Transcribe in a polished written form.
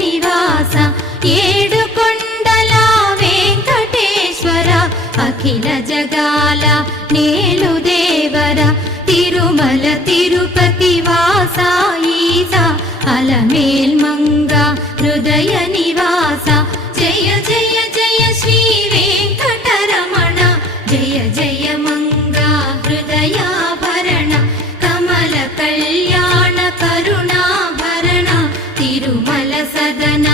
నివాస ఏడుకొండల వెంకటేశ్వర అఖిల జగాల నేలు దేవర తిరుమల తిరుపతి వాస ఈస అలమేల్మంగ హృదయ నివాస జయ జయ జయ శ్రీ వెంకటరమణ జయ జయ మంగ హృదయాభరణ కమల కళ్యాణ కరుణాభరణ తిరుమల సదన